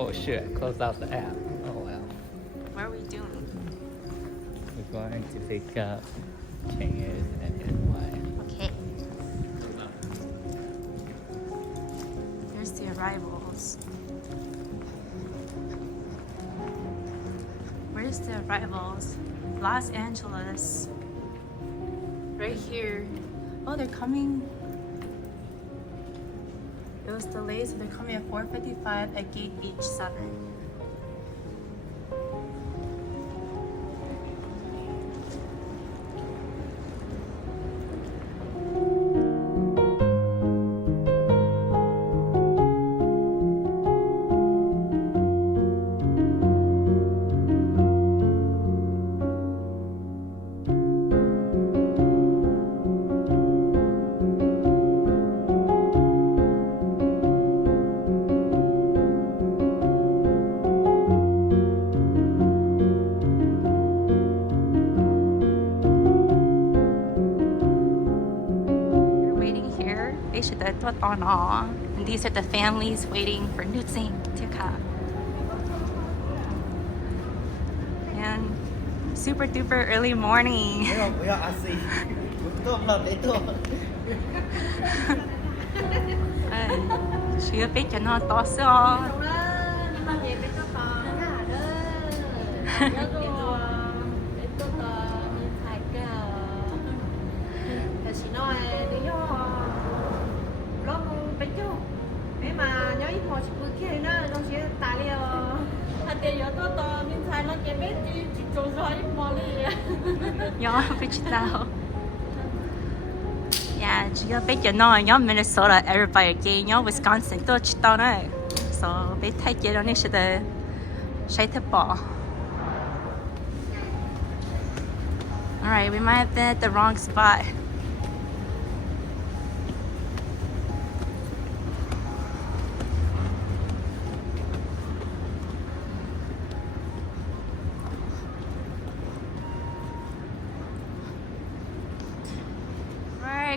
Oh shit, close out the app. Oh well. What are we doing? We're going to pick up txais and his wife. Okay. Here's the arrivals. Where's the arrivals? Los Angeles. Right here. Oh, they're coming. It was delayed, so they're coming at 4:55 at Gate Beach 7. And these are the families waiting for Nutsing to come. And super duper early morning. Chưa biết cho nó to sao. Nhỏ biết sao. Yeah, chỉ biết cho nó nhỏ Minnesota everybody kia nhỏ Wisconsin tôi chỉ tao này. So biết thấy cái đó này sẽ được sẽ thất bỏ. Alright, we might have been at the wrong spot.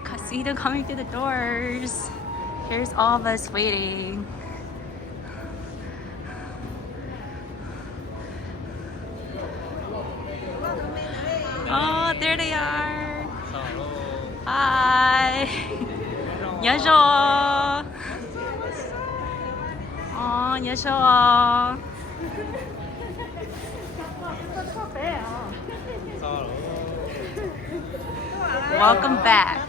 Casino coming through the doors. Here's all of us waiting. Oh, there they are. Hi. Nhớ rồi. Oh, nhớ rồi. Welcome back.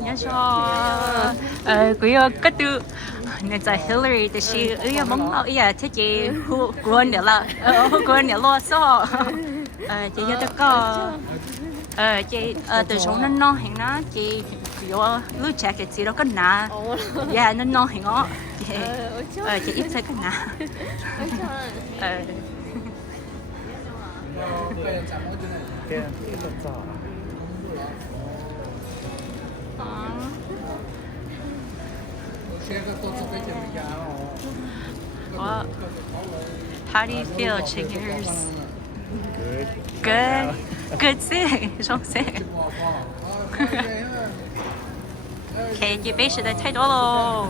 Nhớ cho quý cái từ nên là Hillary thì she mong nói thế chị quên được là quên được lo sao chị cho tôi có chị từ số nó non hình nó chị vô lúc chạy cái gì đó có nà yeah nó non hình nó chị ít thấy cái nà Well, how do you feel, chickers? Good. Good sick. Không sick. Okay, chị biết sự đã thay đổi rồi.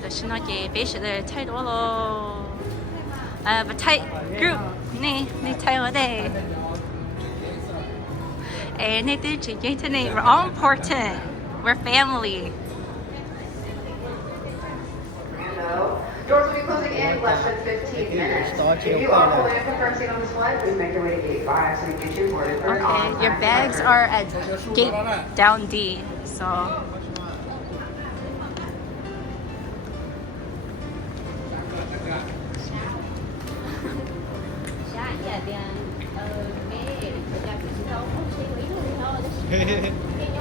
Tôi xin nói chị biết sự đã thay đổi rồi. But tight group nè thay ở đây. And they did today. We're all important. We're family. Doors will be closing in less than 15 minutes. If you are fully and confirmed seat on this flight, please make your way to gate 5 so we can get you boarded for an Okay, your bags are at gate down D. So.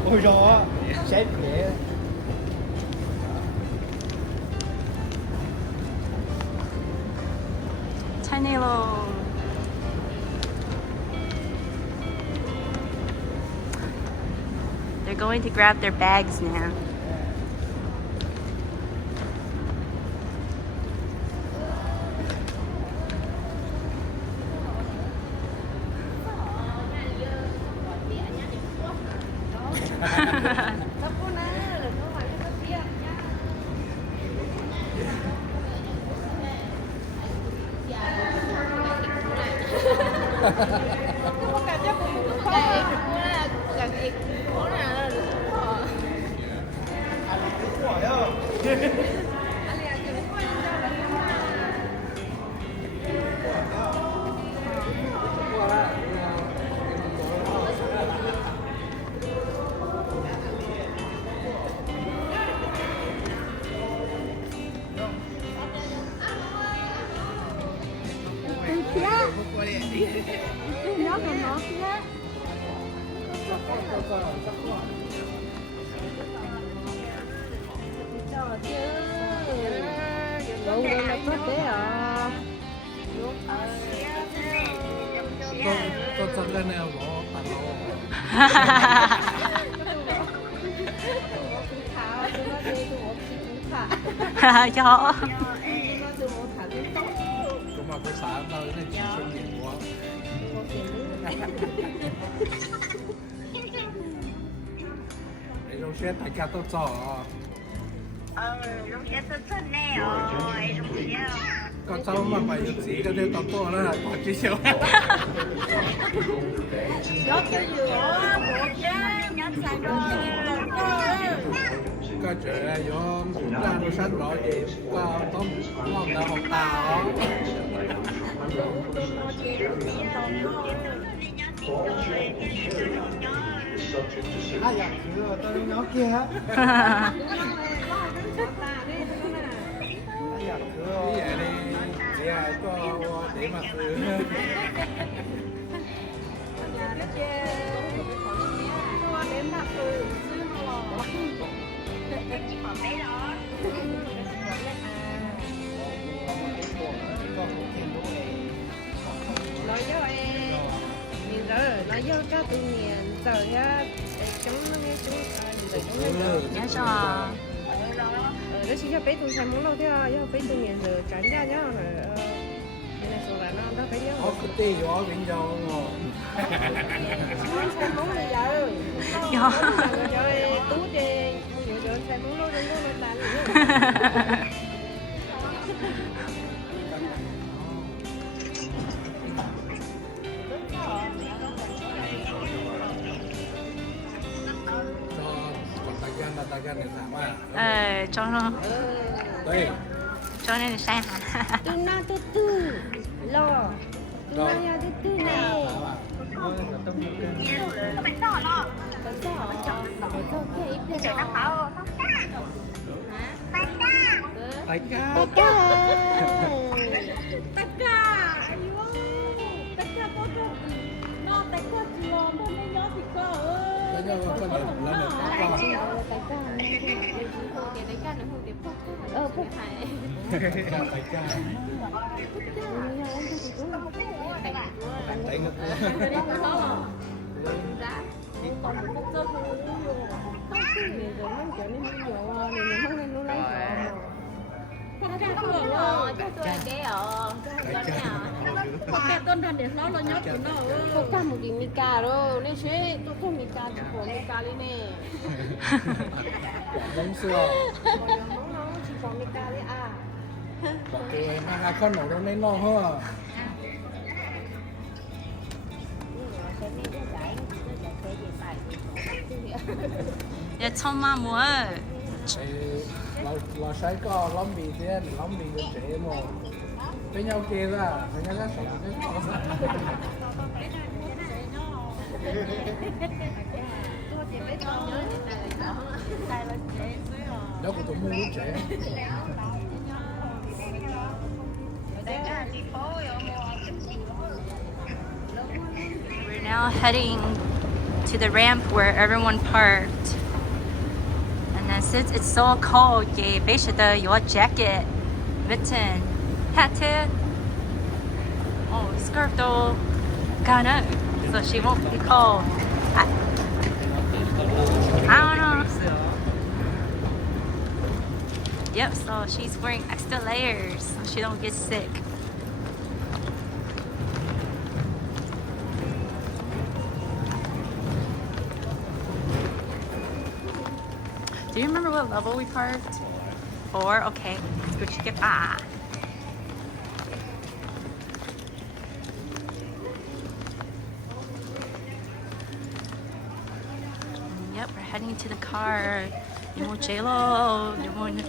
Ôi giời, sếp vậy. Tiny little. They're going to grab their bags now. Tôi thật ra nào bỏ tàn lộ. Cho. Cũng mà cái xã tao nó chỉ số nhiều quá. Để trong xe đại ca tôi cho. Trong xe tôi cho nè rồi, trong xe. Có cháu mà phải được gì cái thế tao to nó là có chi xíu. Nhớ cái gì đó, một cái nhớ xài rồi. Có chuyện vô cũng ra nó sáng rõ gì có tóm ngon là học tao. Ai dặn chưa tao nhớ kia á. Ai dặn chưa. Cái vậy đi, chị ai có để mà cứ. Nói cho em nhìn rồi nói cho các tụi miền giờ nhá chúng nó nghe chúng rồi chúng nó Nhớ cho. nó chỉ cho bé tụi thằng muốn đâu thế à cho bé tụi miền giờ tránh ra nhá cái này số là nó đâu cái nhá Có cái tì vô bên dâu ngồi. thằng muốn này giờ Cho. cho tú đi giờ thằng muốn đâu đừng có nói tàn Cho còn tay gan này thảm à. Cho nó. Đây. Cho nên là sai hả? tu na tu tu lo tu na ya tu tu này Bánh đỏ lọ. có cái ít Để cái nó bảo. Bánh đỏ. Tay cá. tất cả tất cả tất cả có cái nó tất cả chỉ lo mà mấy nó thì có Cái nhau con đẹp lên được con. tất cả phúc Tay cá. Tay ngực. Tất cả một cái mica rồi nên sẽ tôi không mica chỉ có mica đi nè Bóng xưa. chỉ có mica đi à Bảo tụi em hai con nổ trong đấy no hả? Để cho mà mua. Là sấy có lắm bì thế, lắm bì được trẻ mà. Với nhau kia ra, với nhau các sổ cái con. Đó của tụi mua lúc trẻ. We're now heading to the ramp where everyone parked. And then since it's so cold, you basically your jacket, mitten, hat, oh, scarf though, kind so she won't be cold. I don't know. Yep, so she's wearing extra layers so she don't get sick. Do you remember what level we parked? 4? Okay, let's go check it out. Yep, we're heading to the car. You want J-Lo? You want...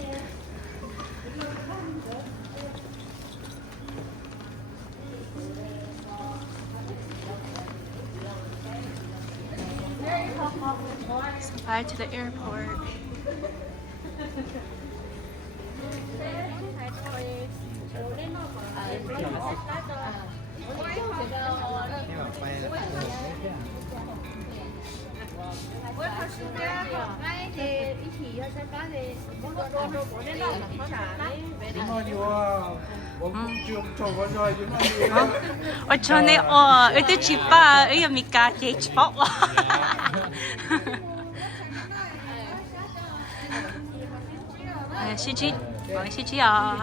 So bye to the airport. Ở chỗ này ở cái chị ba ở mi cá chị chọc Xí chị à.